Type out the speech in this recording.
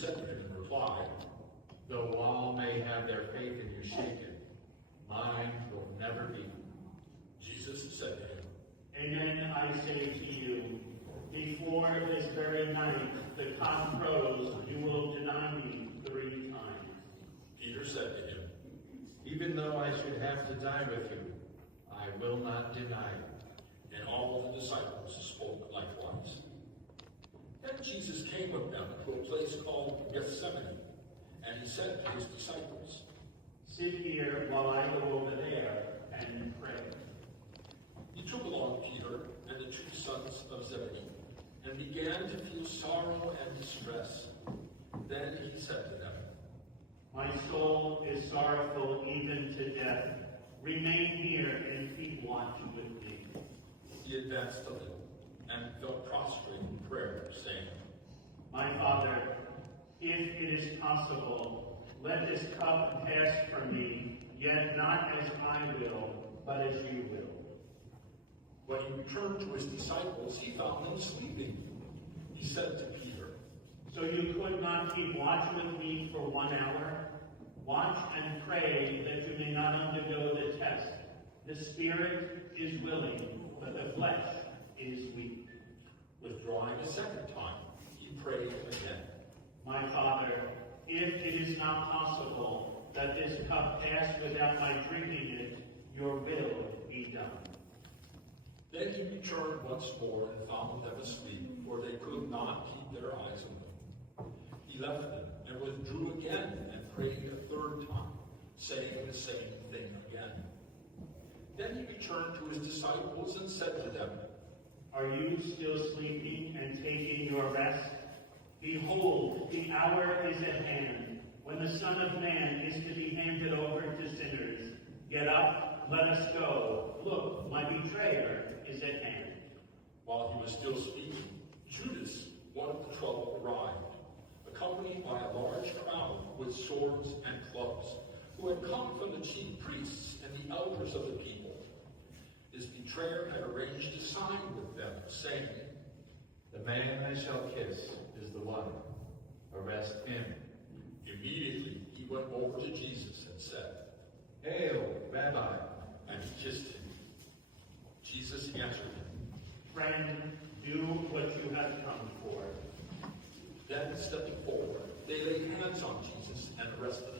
said to him in reply, Though all may have their faith in you shaken, mine will never be. Jesus said to him, Amen, I say to you, before this very night the cock crows, you will deny me 3 times. Peter said to him, Even though I should have to die with you, I will not deny you. and all the disciples spoke likewise. Then Jesus came with them to a place called Gethsemane, and he said to his disciples, Sit here while I go over there and pray. He took along Peter and the 2 sons of Zebedee, and began to feel sorrow and distress. Then he said to them, My soul is sorrowful even to death. Remain here and keep watch with me. He advanced a little, and fell prostrate in prayer, saying, My Father, if it is possible, let this cup pass from me, yet not as I will, but as you will. When he returned to his disciples, he found them sleeping. He said to Peter, So you could not keep watch with me for 1 hour? Watch and pray that you may not undergo the test. The spirit is willing, but the flesh is weak. withdrawing a second time, he prayed again. My Father, if it is not possible that this cup pass without my drinking it, your will be done. Then he returned once more and found them asleep, for they could not keep their eyes on them. He left them and withdrew again and prayed a 3rd time, saying the same thing again. Then he returned to his disciples and said to them, Are you still sleeping and taking your rest? Behold, the hour is at hand, when the Son of Man is to be handed over to sinners. Get up, let us go. Look, my betrayer is at hand. While he was still speaking, Judas, one of the 12, arrived, accompanied by a large crowd with swords and clubs, who had come from the chief priests and the elders of the people. His betrayer had arranged a sign with them, saying, The man I shall kiss is the one. Arrest him. Immediately he went over to Jesus and said, Hail, Rabbi. and he kissed him. Jesus answered him. Friend, do what you have come for. Then, stepping forward, they laid hands on Jesus and arrested